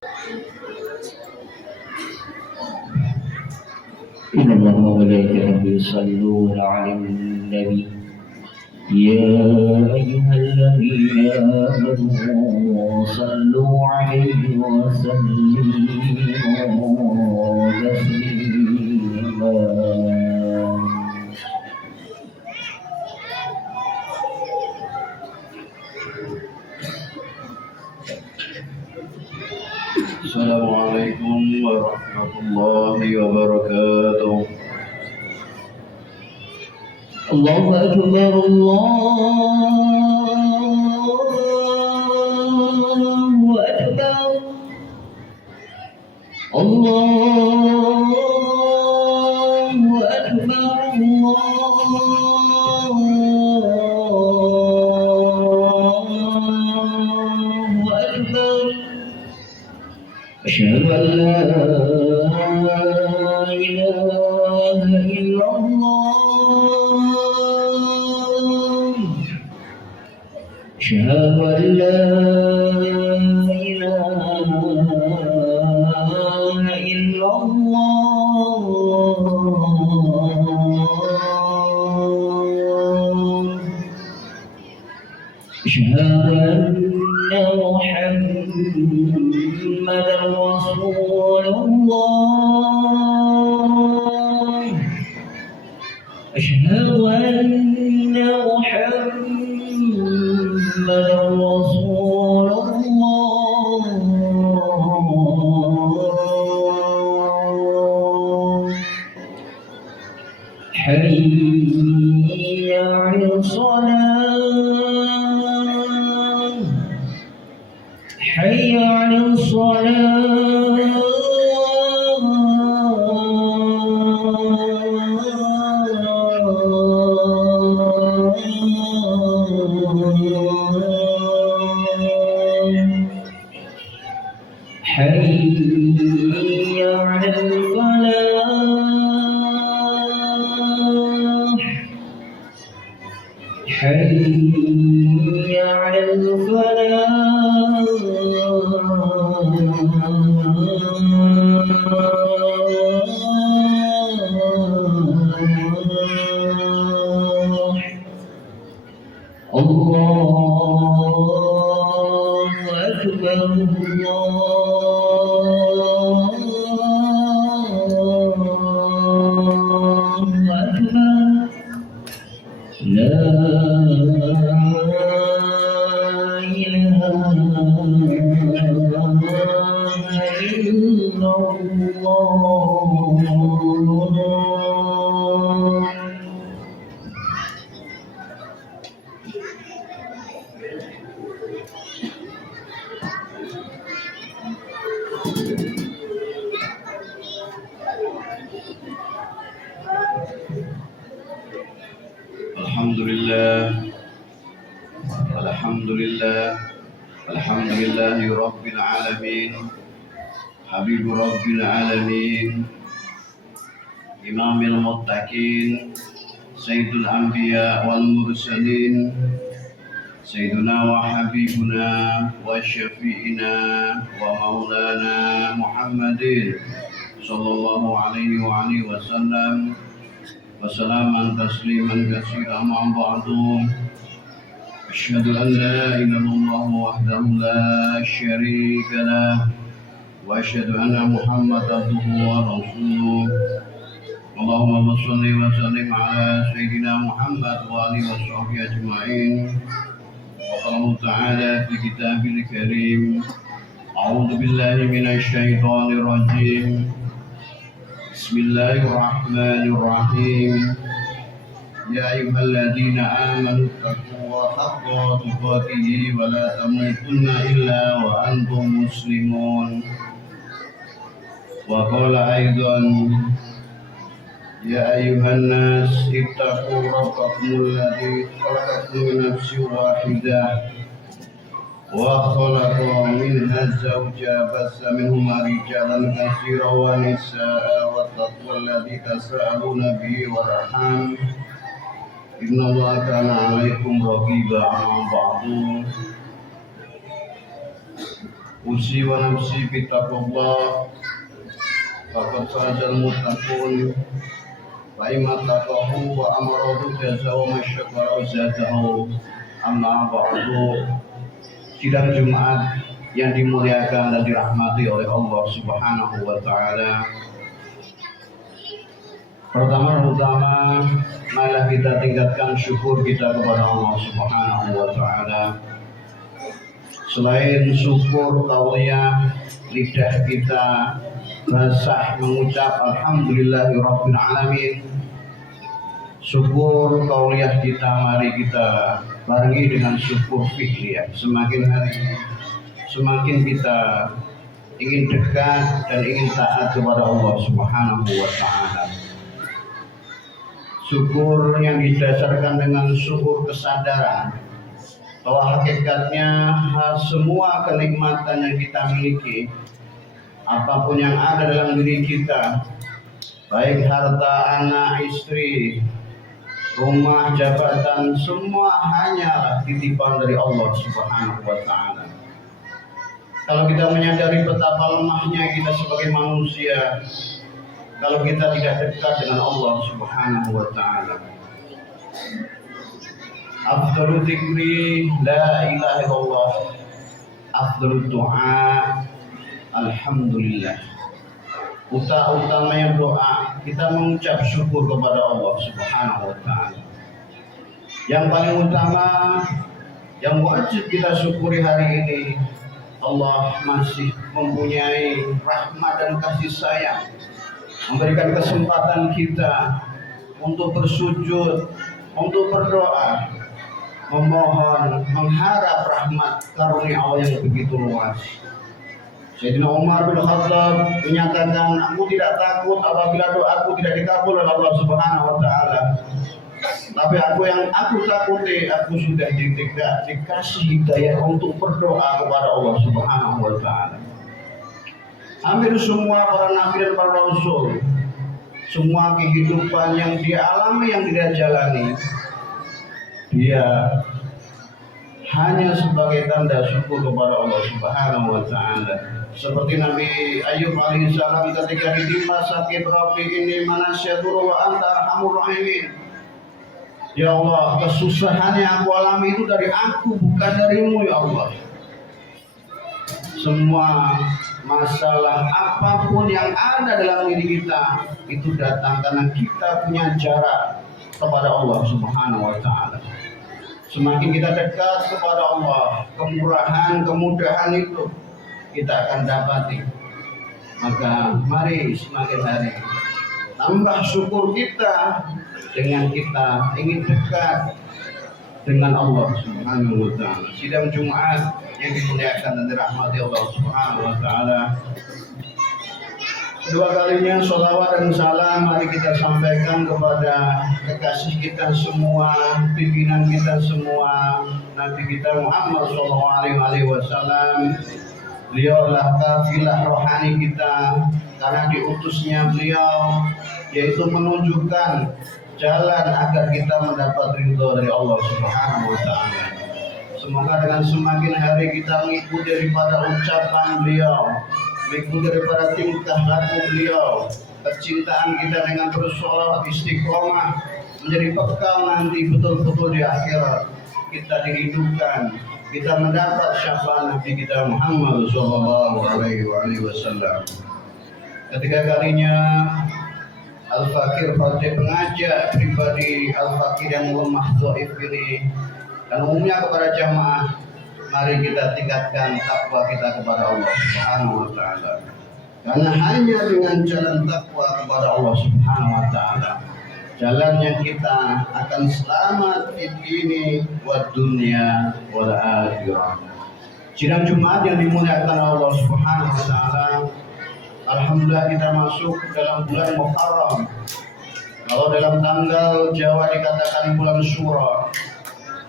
إن الله وملائكته يصلون على النبي يا أيها الذين آمنوا صلوا عليه وسلموا تسليما. السلام عليكم ورحمة الله وبركاته. الله أكبر الله أكبر الله أكبر الله أكبر. أشهد أن لا إله إلا الله. أشهد أن لا إله إلا الله. أشهد أن محمدا رسول الله. أشهد أن محمدا رسول الله. حي على الصلاة حي على الصلاة. حي على الفلاح حي على الفلاح. الله أكبر الله أكبر. لا إله إلا الله. الحمد لله رب العالمين. حبيب رب العالمين. إمام المتقين. سيد الأنبياء والمرسلين. سيدنا وحبيبنا وشفيعنا ومولانا محمد صلى الله عليه وآله وسلم. وسلاما تسليما كثيرا. أما بعد، أشهد أن لا إله إلا الله وحده لا شريك له، وأشهد أن محمدا عبده ورسوله. اللهم صل وسلم على سيدنا محمد وآله وصحبه أجمعين. وقال الله تعالى في كتابه الكريم: أعوذ بالله من الشيطان الرجيم. بسم الله الرحمن الرحيم. يا أيها الذين آمنوا اتقوا الله حق تقاته ولا تموتن إلا وأنتم مسلمون. وقال أيضا: يا أيها الناس اتقوا ربكم الذي خلقكم من نفس واحدة وخلق منها زوجها بث منهما رجالا كثيرا ونساء واتقوا الذي تساءلون به والأرحام إن الله كان عليكم رقيبا. أما بعد، Usi wa nafsi bittaqullah faqad fazal muttaqun wa imma taqahu wa amarahu jazaa'u masyaqqa zatahu amma ba'du. Sidang Jumat yang dimuliakan dan dirahmati oleh Allah Subhanahu wa taala. Pertama-tama marilah kita tingkatkan syukur kita kepada Allah Subhanahu wa taala. Selain syukur qauliyah, lidah kita basah mengucap alhamdulillahirabbil alamin. Syukur qauliyah kita mari kita barengi dengan syukur fikriyah. Semakin hari semakin kita ingin dekat dan ingin taat kepada Allah Subhanahu wa taala. Syukur yang didasarkan dengan syukur kesadaran bahwa hakikatnya semua kenikmatan yang kita miliki, apapun yang ada dalam diri kita, baik harta, anak, istri, rumah, jabatan, semua hanyalah titipan dari Allah Subhanahu wa taala. Kalau kita menyadari betapa lemahnya kita sebagai manusia, kalau kita tidak dekat dengan Allah Subhanahu wa taala. Afdhalu dzikri la ilaha illallah, afdhalu du'a alhamdulillah. Utama-utamanya doa, kita mengucap syukur kepada Allah Subhanahu wa taala. Yang paling utama yang wajib kita syukuri hari ini, Allah masih mempunyai rahmat dan kasih sayang, memberikan kesempatan kita untuk bersujud, untuk berdoa, memohon, mengharap rahmat karunia Allah yang begitu luas. Sayyidina Umar bin Khattab menyatakan, aku tidak takut apabila doaku tidak dikabul oleh Allah Subhanahu wa taala. Tapi aku takuti, aku sudah dikasih hidayah untuk berdoa kepada Allah Subhanahu wa taala. Hampir semua para nabi dan para rasul, semua kehidupan yang dia alami, yang dia jalani, dia hanya sebagai tanda syukur kepada Allah Subhanahu wa taala. Seperti Nabi Ayub alaihissalam ketika ditimpa sakit, Rabbi ini manasyaduru wa anta arhamur rahimin. Ya Allah, kesusahan yang aku alami itu dari aku, bukan darimu ya Allah. Semua masalah apapun yang ada dalam diri kita itu datang karena kita punya jarak kepada Allah Subhanahu wa taala. Semakin kita dekat kepada Allah, kemurahan, kemudahan itu kita akan dapati. Maka mari semakin hari tambah syukur kita dengan kita ingin dekat dengan Allah Subhanahu wa taala. Sidang Jumat yang dimuliakan dan dirahmati Allah Subhanahu wa taala. Dua kalinya sholawat dan salam mari kita sampaikan kepada kekasih kita semua, pimpinan kita semua, Nabi kita Muhammad SAW. Beliaulah kafilah rohani kita, karena diutusnya beliau yaitu menunjukkan jalan agar kita mendapat ridho dari Allah Subhanahu wa taala. Semoga dengan semakin hari kita mengikuti daripada ucapan beliau, mengikuti daripada tingkah laku beliau, kecintaan kita dengan bersolawat istiqomah menjadi bekal nanti betul-betul di akhirat kita dihidupkan, kita mendapat syafaat Nabi kita Muhammad sallallahu alaihi wasallam. Ketiga kalinya Al-Fakir Fatih pengajak pribadi Al-Fakir yang lemah dhaif ini dan umumnya kepada jamaah, mari kita tingkatkan takwa kita kepada Allah Subhanahu wa taala. Karena hanya dengan jalan takwa kepada Allah Subhanahu wa taala, jalan yang kita akan selamat di dini wa dunya wal akhirah. Sidang Jumat yang dimuliakan Allah Subhanahu wa taala, alhamdulillah kita masuk dalam bulan Muharram. Kalau dalam tanggal Jawa dikatakan bulan Syura.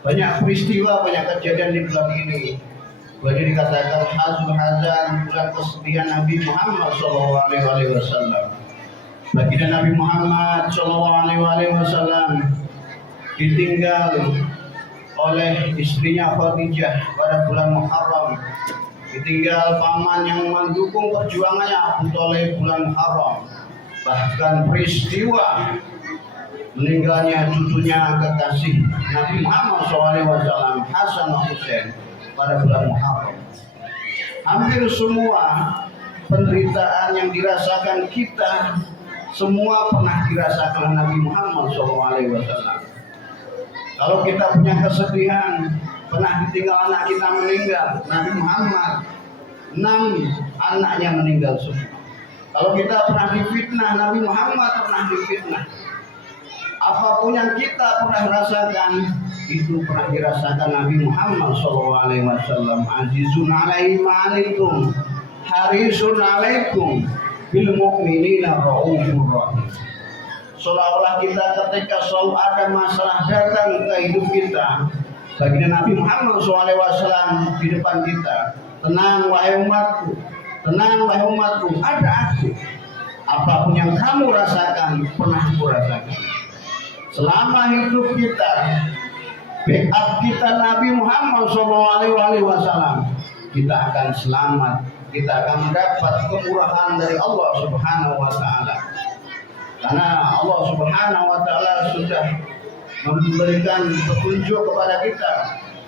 Banyak peristiwa, banyak kejadian di bulan ini. Boleh dikatakan hazul hazan, bulan kesedihan Nabi Muhammad SAW. Baginda Nabi Muhammad SAW ditinggal oleh istrinya Khadijah pada bulan Muharram. ditinggal paman yang mendukung perjuangannya Abu Thalib bulan Muharram. Bahkan peristiwa meninggalnya cucunya kekasih Nabi Muhammad SAW, Hasan dan Husain, pada bulan Muharram. Hampir semua penderitaan yang dirasakan kita semua pernah dirasakan Nabi Muhammad SAW. Kalau kita punya kesedihan, pernah ditinggal anak kita meninggal, Nabi Muhammad 6 anaknya meninggal semua. Kalau kita pernah difitnah, Nabi Muhammad pernah difitnah. Apapun yang kita pernah rasakan, itu pernah dirasakan Nabi Muhammad SAW. Azizun alaihi ma'anitum, harisun alaikum, bil mu'minina ra'ufur rahim. Seolah-olah kita ketika selalu ada masalah datang ke hidup kita, baginda Nabi Muhammad SAW di depan kita, tenang wahai umatku, tenang wahai umatku, ada aku. Apapun yang kamu rasakan, pernah aku rasakan. Selama hidup kita, backup kita Nabi Muhammad SAW, kita akan selamat, kita akan mendapat kemurahan dari Allah Subhanahu wa Ta'ala. Karena Allah Subhanahu wa Ta'ala sudah memberikan petunjuk kepada kita,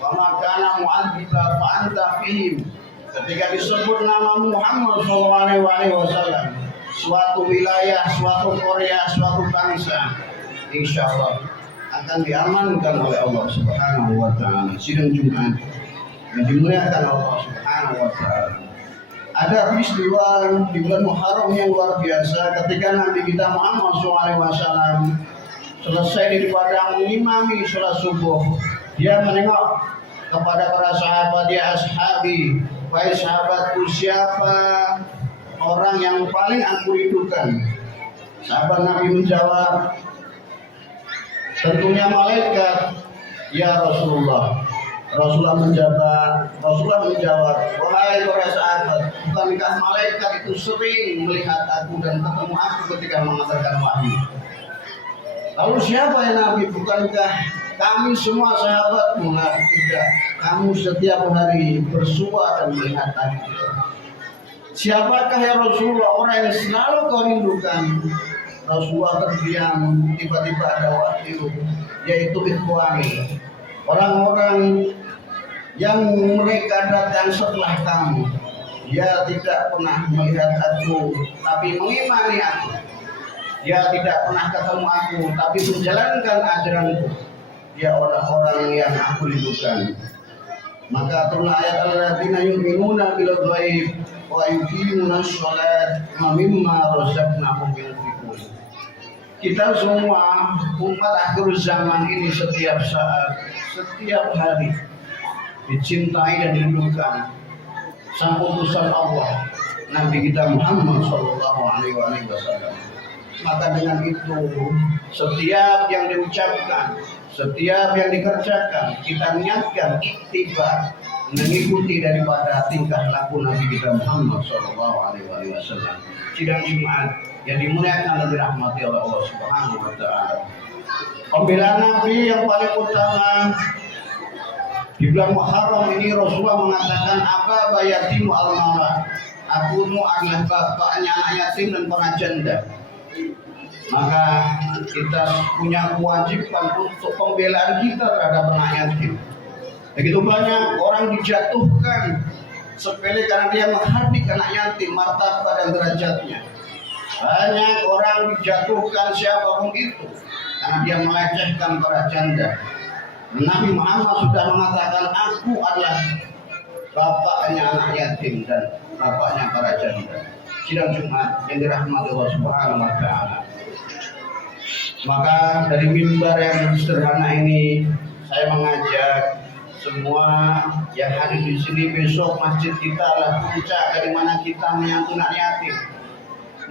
wa ma kana mu'adziba fa anta fihim. Ketika disebut nama Muhammad SAW, suatu wilayah, suatu Korea, suatu bangsa, insya Allah akan diamankan oleh Allah Subhanahu wa Ta'ala. Sidang Jumat yang dimuliakan Allah Subhanahu wa Ta'ala. Ada peristiwa di bulan Muharram yang luar biasa ketika Nabi kita Muhammad SAW selesai daripada mengimami sholat subuh. Dia menengok kepada para sahabat, dia ashabi, wahai sahabatku, siapa orang yang paling aku rindukan? Sahabat Nabi menjawab, tentunya malaikat, ya Rasulullah. Rasulullah menjawab, wahai para sahabat, bukankah malaikat itu sering melihat aku dan ketemu aku ketika mengantarkan wahyu? Lalu siapa ya Nabi? Bukankah kami semua sahabatmu? Tidak, kamu setiap hari bersua dan melihat aku. Siapakah ya Rasulullah orang yang selalu kau rindukan? Rasulullah terdiam, tiba-tiba ada wahyu, yaitu ikhwani, orang-orang yang mereka datang setelah kamu. Dia tidak pernah melihat aku, tapi mengimani aku. Dia tidak pernah ketemu aku, tapi menjalankan ajaranku. Dia orang-orang yang aku rindukan. Maka turunlah ayat alladzina yu'minuna bil ghaib wa yuqimuna shalat wa mimma razaqnahum yunfiqun. Kita semua umat akhir zaman ini setiap saat, setiap hari dicintai dan dirindukan sang utusan Allah Nabi kita Muhammad SAW. Maka dengan itu setiap yang diucapkan, setiap yang dikerjakan, kita niatkan iktibar mengikuti daripada tingkah laku Nabi kita Muhammad SAW. Sidang Jumat yang dimuliakan dan dirahmati oleh Allah Subhanahu wa Ta'ala. Pembelaan Nabi yang paling utama di bulan Muharram ini, Rasulullah mengatakan, apa bayatimu al-mara, aku adalah bapaknya anak yatim dan para janda. Maka kita punya kewajiban untuk pembelaan kita terhadap anak yatim. Begitu banyak orang dijatuhkan sepele karena dia menghardik anak yatim, martabat dan derajatnya. Banyak orang dijatuhkan siapapun itu karena dia melecehkan para janda. Nabi Muhammad sudah mengatakan, aku adalah bapaknya anak yatim dan bapaknya para janda. Sidang Jumat yang dirahmati Allah Subhanahu wa Ta'ala. Maka dari mimbar yang sederhana ini, saya mengajak semua yang hadir di sini, besok masjid kita adalah puncak dari mana kita menyantun anak yatim.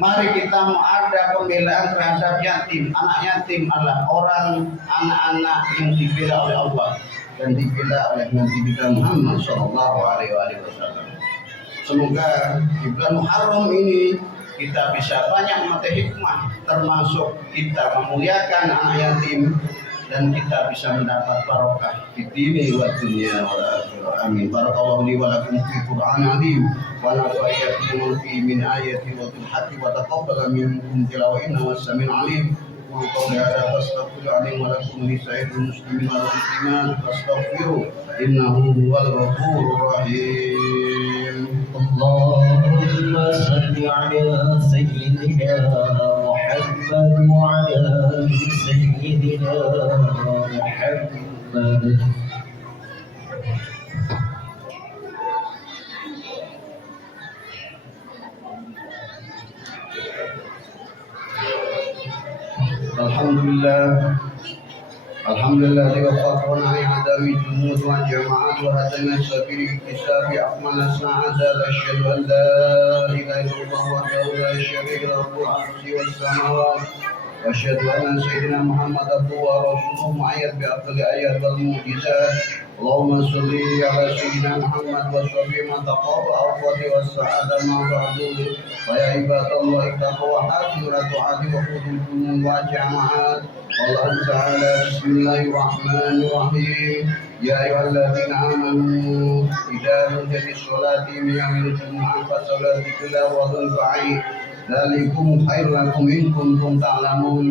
Mari kita mau ada pembelaan terhadap yatim. Anak yatim adalah orang, anak-anak yang dibela oleh Allah dan dibela oleh Nabi kita Muhammad SAW. Semoga di bulan Muharram ini kita bisa banyak mati hikmah, termasuk kita memuliakan anak yatim dan kita bisa mendapat barokah di dini wa dunya wal akhirah. Amin. Barakallahu li wa lakum fi Qur'an azim wa nafa'akum fi min ayati wa fil haqqi wa taqabbala minkum tilawatan was-sami'ul alim. قولوا هذا فاستغفروا لي ولكم ولسائر المسلمين والمسلمات فاستغفروا انه هو الغفور الرحيم. اللهم صل على سيدنا محمد وعلى ال سيدنا محمد. الحمد لله الذي وفقنا لعدم الجمود والجماعات وهدنا سبيل الاكتساب اكمل السعاده. اشهد ان لا اله الا الله وحده لا شريك له رب الارض والسماوات واشهد ان سيدنا محمد عبده ورسوله مؤيد بافضل الايات والمعجزات. اللهم صل على سيدنا محمد وصحبه من تقاضى العفو والسعاده ما بعد. ويا عباد الله اتقوا وحافظوا لا تعادوا وخذوا الجنون والجماعات. الله تعالى بسم الله الرحمن الرحيم. يا ايها الذين امنوا اذا نودي للصلاه من يوم الجمعه فصلوا بكلا وذو بعيد ذلكم خير لكم ان كنتم تعلمون.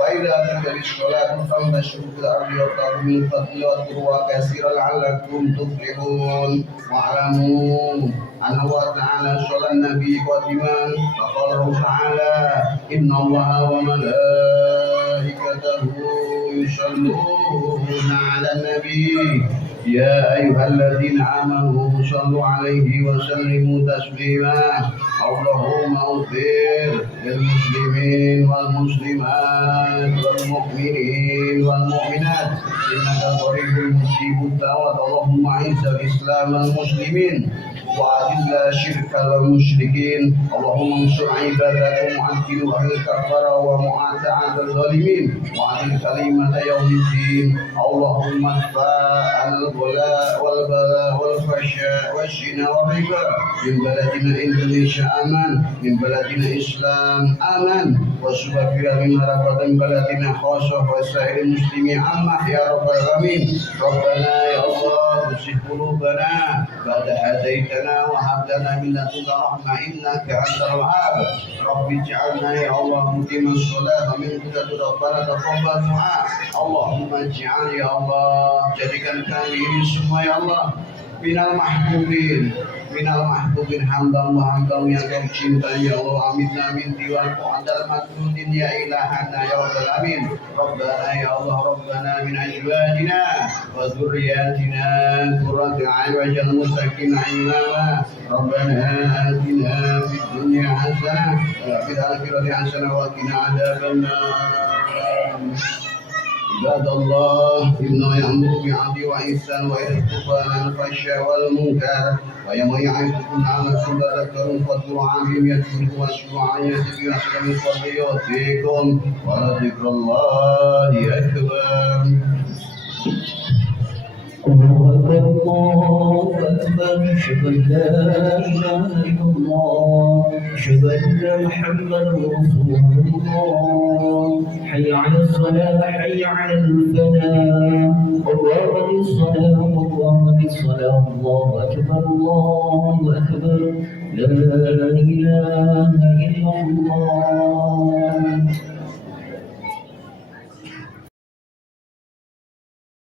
وإذا قيل للصلاة فانتشروا في الأرض وابتغوا من فضله واذكروا كثيرا لعلكم تفلحون. واعلموا أن الله تعالى صلى النبي قديما فقال تعالى إن الله وملائكته يصلون على النبي يا أيها الذين آمنوا صلوا عليه وسلموا تسليما. اللهم اغفر للمسلمين والمسلمات والمؤمنين والمؤمنات إنك قريب مجيب الدعوات. اللهم أعز الإسلام والمسلمين وأذل الشرك والمشركين. اللهم انصر عبادك ومعذب أهل الكفرة ومعاداة الظالمين وعدل كلمة يوم الدين. اللهم ادفع عن الغلاء والبلاء والفحشاء والزنا والربا من بلدنا إندونيسيا آمن، من بلدنا إسلام آمن، وسبحان من هربة بلدنا خاصة وسائر المسلمين عامة يا رب العالمين. ربنا يا الله زد قلوبنا بعد هديتنا وهب لنا من لدنك رحمة إنك أنت الوهاب. رب اجعلنا يا الله مقيم الصلاة ومنك ربنا تقبل دعاء. اللهم اجعل يا الله jadikan kami ini semua ya Allah minal mahbubin hamba-hamba yang kau cintai ya Allah. Amin amin diwal qadar masudin ya ilahana ya rabbal alamin. Rabbana ya Allah rabbana min azwajina wa dhurriyyatina qurrata a'yun waj'alna muttaqina imama. Rabbana atina fid dunya hasanah wa fil akhirati hasanah wa qina adzabannar. عباد الله إنه يأمر بالعدل والإحسان وينهى عن الفحشاء والمنكر ويعظكم لعلكم تذكرون. فاذكروا عظيم يذكركم واشكروا عليه يزدكم ويحسن من فضله يؤتيكم ولذكر الله أكبر. الله أكبر أشهد أن لا إله إلا الله أشهد أن محمدا رسول الله. حي على الصلاة حي على الفلاح الله بالصلاة الله بالصلاة. الله أكبر الله أكبر لا إله إلا